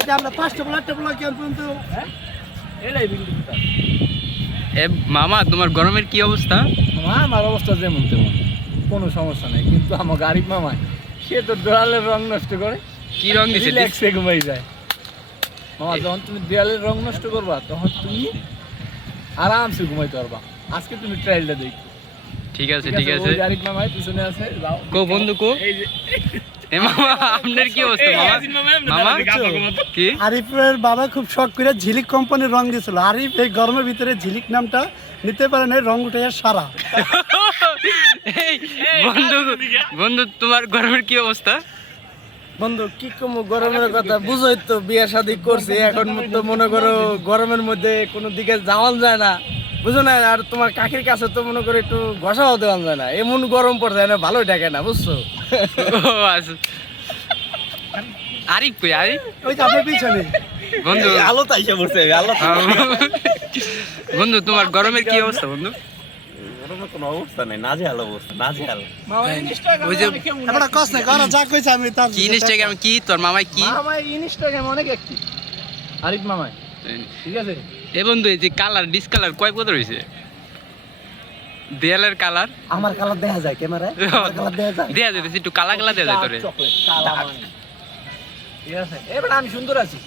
এটা আমরা 5টা বল 8টা বল কেন পর্যন্ত এ মামা তোমার গরমের কি অবস্থা? আমার অবস্থা যেমন তেমন, কোনো সমস্যা নাই, কিন্তু আমার গাড়ির মামা সে তো দেওয়ালের রং নষ্ট করে। কি রং দিছে? রিল্যাক্সে ঘুমাই যায় মামা। যখন তুমি দেওয়ালের রং নষ্ট করবা তখন তুমি আরামসে ঘুমাইতে পারবা। আজকে তুমি ট্রায়ালটা দেখো। ঠিক আছে ঠিক আছে। ওই গাড়ির মামাই পিছনে আছে, যাও। কো বন্ধু কো? এ মামা আপনার কি অবস্থা মামা? মামা কি? আরিফের বাবা খুব শখ করে ঝিলিক কোম্পানির রং দিয়েছিল। আরিফ এই গরমের ভিতরে ঝিলিক নামটা নিতে পারে না, রং উঠে যায় সারা। এই বন্ধু বন্ধু তোমার গরমের কি অবস্থা? বন্ধু কি কম গরমের কথা, বুঝোই তো, বিয়ে শাদী করছি, এখন তো মনে করো গরমের মধ্যে কোনো দিকে যাওয়ান যায় না, বুঝো না। আর তোমার কাকির কাছে তো মনে করো একটু ঘষাও দেওয়া যায় না, এমন গরম পড়ছে না, ভালোই থাকে না, বুঝছো। ও আচ্ছা। আরিফ কই? আরিফ ওই যে আপনার পিছনে বন্ধু। আলো তাইসা পড়ছে, আলো বন্ধু তোমার গরমের কি অবস্থা বন্ধু? গরমের কোনো অবস্থা নেই, নাজেহাল অবস্থা, নাজেহাল। ওই যে একটা কস না করা যা কইছে আমি তার কি ইনস্টাগ্রাম কি তোর মামাই কি? মামাই ইনস্টাগ্রামে অনেক অ্যাক্টিভ, আরিফ মামাই, ঠিক আছে। এ বন্ধু এই যে কালার ডিসকালার কয় বছর হইছে? দেয়ালের কালার আমার কালার দেখা যায় ক্যামেরায়, আমার কালার দেখা যায়। দেয়া যাইতেছে একটু কালা কালা দেয়া যায় তোরে। চকলেট কালা মানে। ঠিক আছে, এবার আমি সুন্দর আছি।